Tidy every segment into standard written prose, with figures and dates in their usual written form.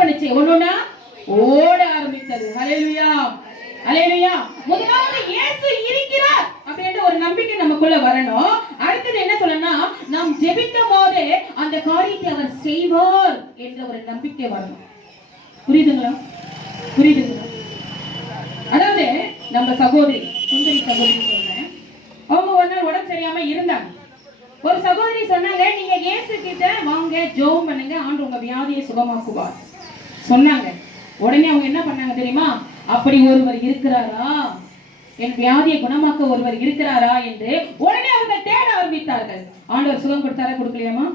பண்ணுச்சு? ஒண்ணுனா ஓட ஆரம்பித்தது. ஹல்லேலூயா, ஹல்லேலூயா. முதலாவது இயேசு இருக்கிறார் அப்படின்ற ஒரு நம்பிக்கை நமக்குள்ள வரணும். அடுத்தது என்ன சொல்லணும்னா, நாம் ஜெபிக்கும் போது அந்த காரியத்தை அவர் செய்வார் என்ற ஒரு நம்பிக்கை வரணும். புரியுதுங்களா? புரியுதுங்களா? அதாவது நம்ம சகோதரி சுந்தரி சகோதரி சொன்னேன், அவங்க ஒரு நாள் உடம்பு சரியாம இருந்தாங்க. ஒரு சகோதரி சொன்னாங்க, நீங்க இயேசு கிட்ட வாங்க, ஜெபம் பண்ணுங்க, ஆண்டவர் உங்க வியாதியை சுகமாக்குவார் சொன்னாங்க. உடனே அவங்க என்ன பண்ணாங்க தெரியுமா? அப்படி ஒருவர் இருக்கிறாரா, என் வியாதியை குணமாக்க ஒருவர் இருக்கிறாரா என்று உடனே அவர்கள் தேட ஆரம்பித்தார்கள். ஆண்டவர் சுகம் கொடுத்தாரா, கொடுக்கலையாமா?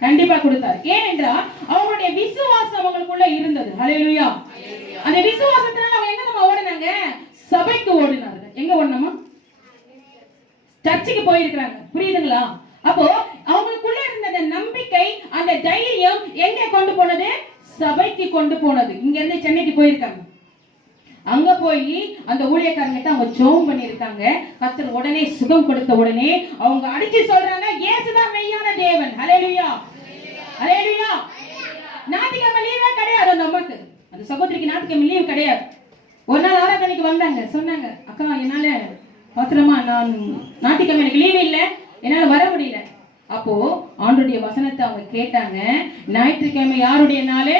கண்டிப்பா கொடுத்தார். ஏனென்றால் அவங்களுடைய விசுவாசம் அவங்களுக்குள்ள இருந்தது. ஹல்லேலூயா. அந்த விசுவாசத்தினால அவங்க எங்க நம்ம ஓடினாங்க? சபைக்கு ஓடினாங்க. எங்க ஓடணுமா? சர்ச்சுக்கு போயிருக்காங்க. புரியுதுங்களா? அப்போ அவங்களுக்குள்ள இருந்த அந்த நம்பிக்கை, அந்த தைரியம் எங்க கொண்டு போனது? சபைக்கு கொண்டு போனது. இங்க இருந்து சென்னைக்கு போயிருக்காங்க. அங்க போய் அந்த ஊழியக்காரங்கிட்ட அவங்க ஜெபம் பண்ணிருக்காங்க. கர்த்தர் உடனே சுகம் கொடுத்த உடனே அவங்க அடிச்சு சொல்றாங்க, இயேசுதான் மெய்யான தேவன். ஹல்லேலூயா, ஹல்லேலூயா. ஞாயிற்றுக்கிழமை லீவே கிடையாது அந்த அம்மாக்கு, அந்த சகோதரிக்கு ஞாயிற்றுக்கிழமை லீவ் கிடையாது. ஒரு நாள் ஆராதனைக்கு வந்தாங்க. சொன்னாங்க, அக்கா என்னால பாத்திரமா நான் ஞாயிற்றுக்கிழமை எனக்கு லீவு இல்ல, என்னால வர முடியல. அப்போ ஆண்டவருடைய வசனத்தை அவங்க கேட்டாங்க. ஞாயிற்றுக்கிழமை யாருடைய நாள்?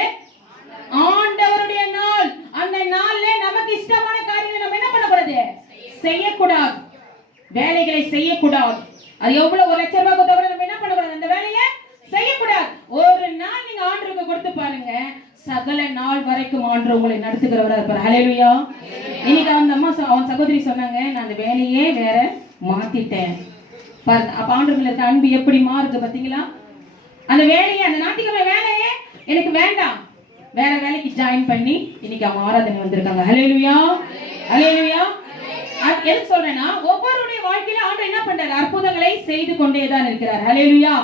ஆண்டவருடைய நாள். அந்த நாள்ல நமக்கு இஷ்டமான காரியங்களை நம்ம என்ன பண்ணக்கூடாது? செய்யக்கூடாது. வேலைகளை செய்யக்கூடாது. அது எவ்வளவு 1 லட்சம் ரூபாய் கொடுத்தா கூட நம்ம என்ன பண்ணக்கூடாது? அந்த வேலையை செய்யக்கூடாது. ஒரு நாள் நீங்க ஆண்டவருக்கு கொடுத்து பாருங்க, சகல நாள் வரைக்கும் ஆண்டவர் உங்களை நடத்துகிறவரா இருப்பார். ஹல்லேலூயா. இன்னைக்கு அந்த அம்மா அவன் சகோதரி சொன்னாங்க, நான் அந்த வேலையே வேற மாத்திட்டேன் பாருங்க. அப்ப ஆண்டவர்ல இருக்க அன்பு எப்படி மாறுது பாத்தீங்களா? அந்த வேலையை, அந்த ஞாயிற்றுக்கிழமை வேலையே எனக்கு வேண்டாம், வேற வேலைக்கு ஜாயின் பண்ணி இன்னைக்கு அவங்க ஆராதனை வந்திருக்காங்க. ஹல்லேலூயா, ஹல்லேலூயா. எதுக்கு சொல்றேன்னா, ஒவ்வொருடைய வாழ்க்கையில ஆண்டவர் என்ன பண்றாரு? அற்புதங்களை செய்து கொண்டேதான் இருக்கிறார். ஹல்லேலூயா,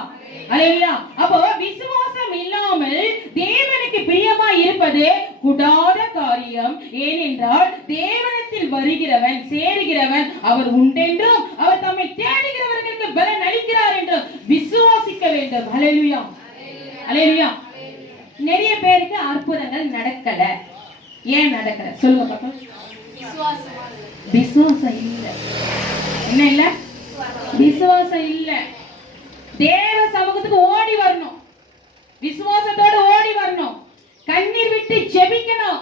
ஹல்லேலூயா. அப்போ விசுவாசம் இல்லாமல் தேவனுக்கு பிரியமா இருப்பது கூடாத காரியம். ஏனென்றால் தேவனத்தில் வருகிறவன் சேருகிறவன் அவர் உண்டென்றும் அவர் தம்மை தேடுகிறவர்களுக்கு பலன் அளிக்கிறார் என்றும் விசுவாசிக்க வேண்டும். ஹல்லேலூயா, ஹல்லேலூயா. நிறைய பேருக்கு அற்புதங்கள் நடக்கல. ஏன் நடக்கல சொல்லுங்க பாப்போம். விசுவாசம் இல்ல. என்ன இல்ல? விசுவாசம் இல்ல. தேவ சமூகத்துக்கு ஓடி வரணும், விசுவாசத்தோடு ஓடி வரணும், கண்ணீர் விட்டு ஜெபிக்கணும்.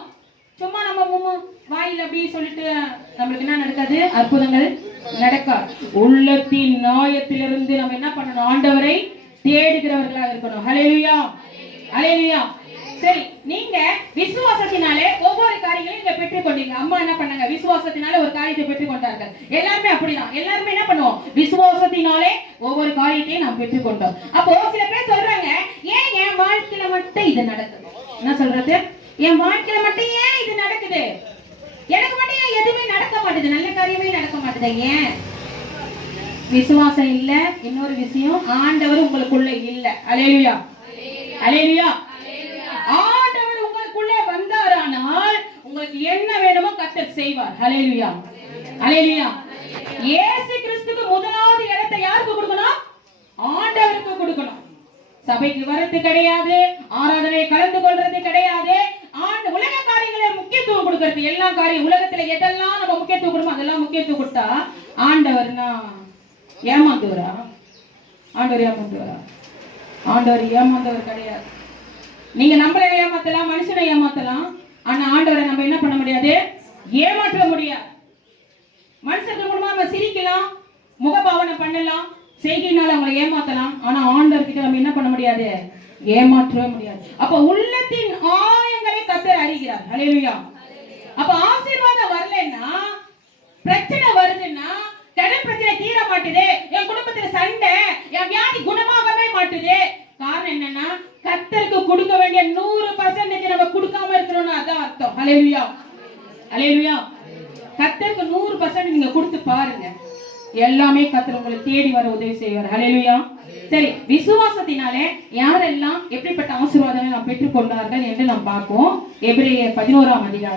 சும்மா நம்ம வாயில அப்படி சொல்லிட்டு நம்மளுக்கு என்ன நடக்காது? அற்புதங்கள் நடக்காது. உள்ளத்தின் நியாயத்திலிருந்து நம்ம என்ன பண்ணணும்? ஆண்டவரை தேடுகிறவர்களாக இருக்கணும். ஹல்லேலூயா, ஹல்லேலூயா. சரி, நீங்க விசுவாசத்தினாலே ஒவ்வொரு காரியங்களையும் நீங்க பெற்றுக் கொண்டீங்க. அம்மா என்ன பண்ணாங்க? விசுவாசத்தினாலே ஒரு காரியத்தை பெற்றுக் கொண்டார்கள். எல்லாருமே அப்படிதான். எல்லாருமே என்ன பண்ணுவோம்? விசுவாசத்தினாலே ஒவ்வொரு காரியத்தையும் நாம் பெற்றுக் கொண்டோம். அப்போ சில பேர் சொல்றாங்க, ஏன் என் வாழ்க்கையில மட்டும் இது நடக்குது? என்ன சொல்றது? என் வாழ்க்கையில மட்டும் ஏன் இது நடக்குது? எனக்கு மட்டும் ஏன் எதுவுமே நடக்க மாட்டேது? நல்ல காரியமே நடக்க மாட்டேது. ஏன்? விசுவாசம் இல்ல. இன்னொரு விஷயம், ஆண்டவர் உங்களுக்குள்ள இல்ல. ஹல்லேலூயா, ஹல்லேலூயா. ஆண்டவர் உங்களுக்குள்ளே வந்தாரானால் உங்களுக்கு என்ன வேணுமோ கர்த்தர் செய்வார். ஹல்லேலூயா, ஹல்லேலூயா. இயேசு கிறிஸ்துவுக்கு முதலாவது இடத்தை யாருக்கு கொடுக்கணும்? ஆண்டவருக்கு கொடுக்கணும். சபைக்கு வரது கிடையாது, ஆராதனை கலந்து கொள்றது கிடையாது, உலக காரியங்களை முக்கியத்துவம் கொடுக்கிறது. எல்லா காரியம் உலகத்துல எதெல்லாம் நம்ம முக்கியத்துவம் கொடுப்போம் அதெல்லாம் முக்கியத்துவம் கொடுத்தா ஆண்டவர்னா ஏமாந்துவரா? ஆண்டவர் ஏமாந்துவரா? ஆண்டவர் ஏமாந்தவர் கிடையாது. நீங்க நம்மளை ஏமாத்தலாம், மனுஷனை ஏமாத்தலாம், ஆனா ஆண்டவரை நம்ம என்ன பண்ண முடியாது? ஏமாற்ற முடியாது. மனுஷர்கள் மூலமா நம்ம சிரிக்கலாம், முகபாவனை பண்ணலாம், செய்கையினால அவங்களை ஏமாத்தலாம், ஆனா ஆண்டவர்கிட்ட நம்ம என்ன பண்ண முடியாது? ஏமாற்றவே முடியாது. அப்ப உள்ளத்தின் ஆயங்களை கர்த்தர் அறிகிறார். ஹல்லேலூயா. அப்ப ஆசீர்வாதம் வரலன்னா, பிரச்சனை வருதுன்னா, கடன் பிரச்சனை தீர மாட்டுது, என் குடும்பத்துல சண்டை, என் வியாதி குணமாகவே மாட்டுது, காரணம் என்னன்னா கர்த்தருக்கு கொடுக்க வேண்டிய 100% நம்ம கொடுக்காம இருக்கிறோம்னு அதான் அர்த்தம். ஹல்லேலூயா, ஹல்லேலூயா. கர்த்தருக்கு 100% நீங்க கொடுத்து பாருங்க, எல்லாமே கர்த்தர் உங்களை தேடி வர உதவி செய்வார். ஹல்லேலூயா. சரி, விசுவாசத்தினாலே யாரெல்லாம் எப்படிப்பட்ட ஆசீர்வாதங்களை நாம் பெற்றுக் கொண்டார்கள் என்று நாம் பார்ப்போம். எபிரேயர் 11ஆம் அதிகாரம்